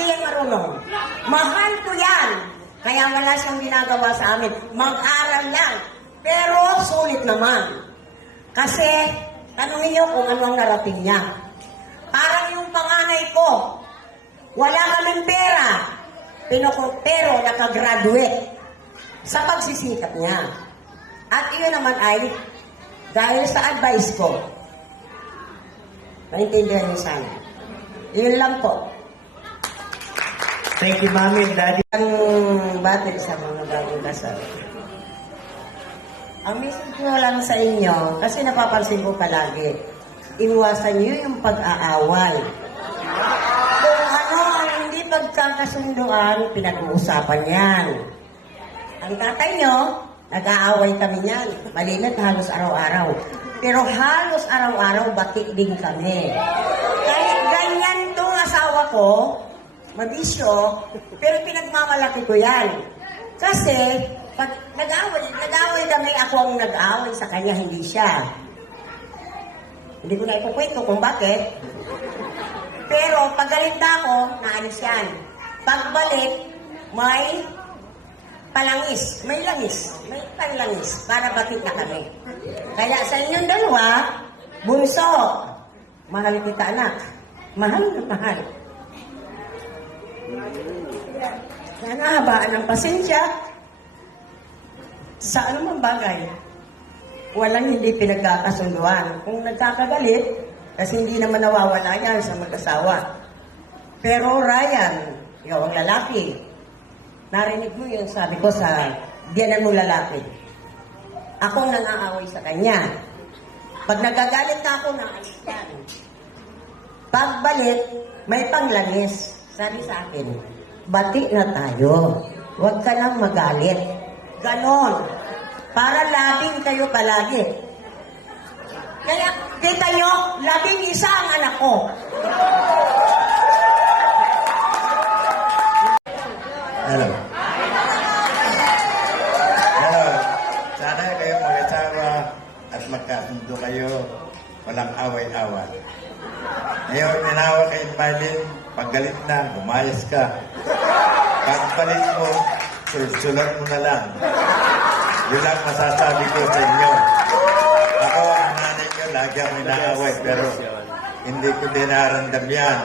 di yan marunong. Mahal ko yan. Kaya wala siyang ginagawa sa amin. Mag-aral lang. Pero sulit naman. Kasi, tanongin niyo kung ano ang narating niya. Parang yung panganay ko, wala kaming pera, pero nakagraduate sa pagsisikap niya. At iyon naman ay dahil sa advice ko. Maintindihan niyo sana. Yun lang po. Thank you, Mami and Daddy. Ang batid sa mga bagong kasal. Ang message ko lang sa inyo, kasi napapansin ko palagi, iwasan niyo yung pag-aaway. Kung ano ang hindi pagkakasunduan, pinag-uusapan yan. Ang tatay nyo, nag-aaway kami yan. Malimit halos araw-araw. Pero halos araw-araw, batik din kami. Kahit ganyan tong asawa ko, mabisyo, pero pinagmamalaki ko yan. Kasi, pag nag-aaway kami, ako ang nag-aaway sa kanya, hindi siya. Hindi ko na ipukwento kung bakit. Pero pag galit na ako, naalis yan. Pagbalik, may palangis. May langis. May panlangis. Para batik na kami. Kaya sa inyong dalawa, bunso, mahal kita anak. Mahal na mahal. Sana habaan ng pasensya. Sa anumang bagay, walang hindi pinagkakasunduan. Kung nagkakagalit, kasi hindi naman nawawala yan sa mag-asawa. Pero Ryan, ikaw ang lalaki. Narinig mo yun, sabi ko sa biyanan mo lalaki. Ako nang aaway sa kanya. Pag nagagalit na ako, naalis yan. Pagbalik, may panglangis. Sabi sa akin, bati na tayo. Huwag ka lang magalit. Ganon. Para labing kayo palagi. Kaya, kita nyo, labing isa ang anak ko. Hello. Hello. Sana kayo mag-asawa at magkasundo kayo. Walang away-away. Ngayon, inawa kay Maylin, paggalit na, bumayas ka. Pagbalik mo, sulsulat mo na lang. Yun lang masasabi ko sa inyo. Ako, ang nanay ko, lagi ako inaaway, pero hindi ko dinaramdam yan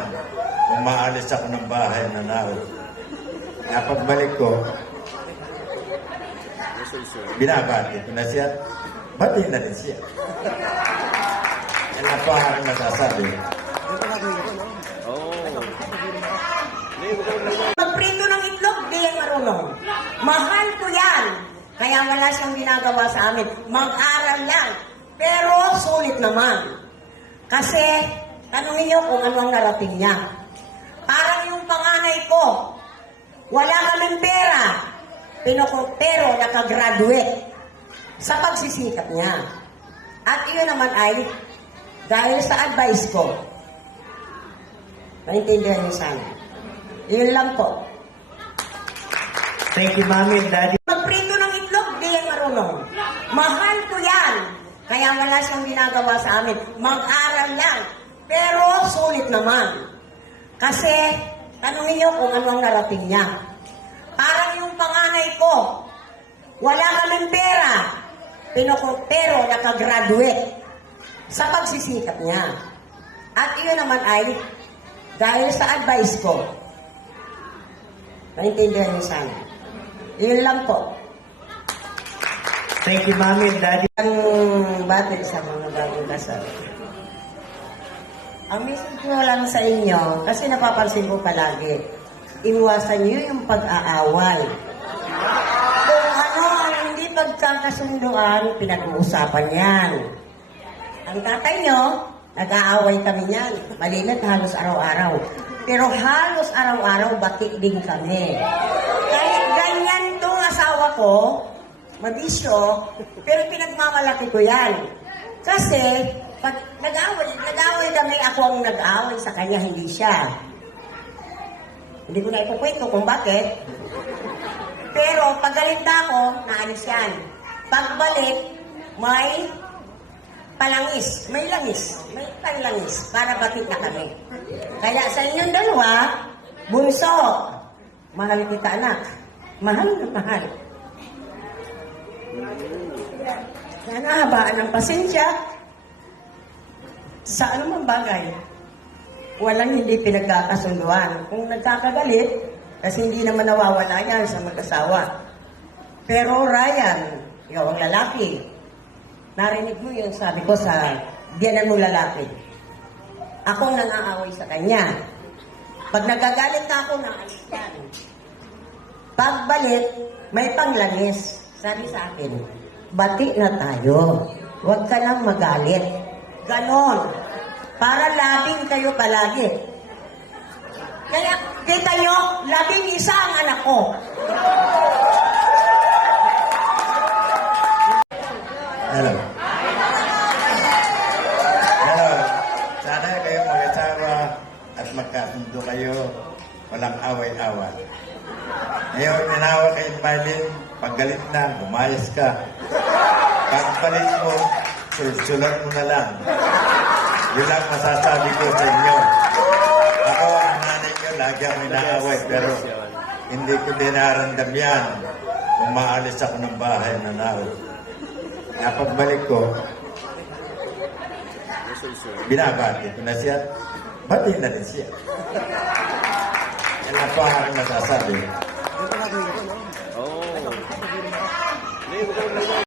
kung maalis ako ng bahay na naaway. Kaya pagbalik ko, binabati ko na siya, bati na rin siya. Yan lang po ang aking masasabi. Magprito ng itlog, di yan marunong. Mahal ko yan. Kaya wala siyang ginagawa sa amin. Mag-aral lang. Pero sulit naman. Kasi, tanongin niyo kung ano ang narating niya. Parang yung panganay ko, wala kaming pera, pero nakagraduate sa pagsisikap niya. At iyon naman ay dahil sa advice ko. Maintindihan niyo sana. Yun lang po. Thank you, Mami and Daddy. Magprito ng itlog, di yan marunong. Mahal ko yan. Kaya wala siyang ginagawa sa amin. Mag-aral lang. Pero sulit naman. Kasi, tanongin niyo kung ano ang narating niya. Parang yung panganay ko, wala kaming pera, pero nakagraduate sa pagsisikap niya. At iyon naman ay dahil sa advice ko. Maintindihan niyo sana. Yun lang po. Thank you, Mami and Daddy. Ang batid sa mga bagong kasal. Ang message ko lang sa inyo, kasi napapansin ko palagi, iwasan niyo yung pag-aaway. Kung ano ang hindi pagkakasunduan, pinag-uusapan yan. Ang tatay nyo, nag-aaway kami yan. Malimit halos araw-araw. Pero halos araw-araw, batik din kami. Kahit ganyan tong asawa ko, mabisyo, pero pinagmamalaki ko yan. Kasi, pag nag-aaway kami, ako ang nag-aaway sa kanya, hindi siya. Hindi ko na ipukwento kung bakit. Pero pag galit na ako, naalis yan. Pagbalik, may palangis. May langis. May panlangis. Para batik na kami. Kaya sa inyong dalawa, Bunso, mahal kita anak. Mahal na mahal. Sana habaan ng pasensya. Sa anumang bagay, walang hindi pinagkakasunduan. Kung nagkakagalit, kasi hindi naman nawawala yan sa mag-asawa. Pero Ryan, ikaw ang lalaki. Narinig mo yun, sabi ko sa biyanan mo lalaki. Ako ang nangaaway sa kanya. Pag nagagalit na ako, naalis yan. Pagbalik, may panglangis. Sabi sa akin, bati na tayo. Huwag ka lang magalit. Ganon. Para labing kayo palagi. Kaya, kita nyo, labing isa ang anak ko. Hello. Hello. Sana kayo mag-asawa at magkasundo kayo. Walang away-away. Ngayon, tinawa kay Mylene, paggalit na, bumayas ka. Pagbalik mo, sulsulat mo na lang. Yun lang masasabi ko sa inyo. Ako, ang nanay ko, lagi ako inaaway, pero hindi ko dinaramdam yan kung maalis ako ng bahay na nawe. Kaya pagbalik ko, binabati ko na siya, bati na rin siya. Yan lang po ang aking masasabi.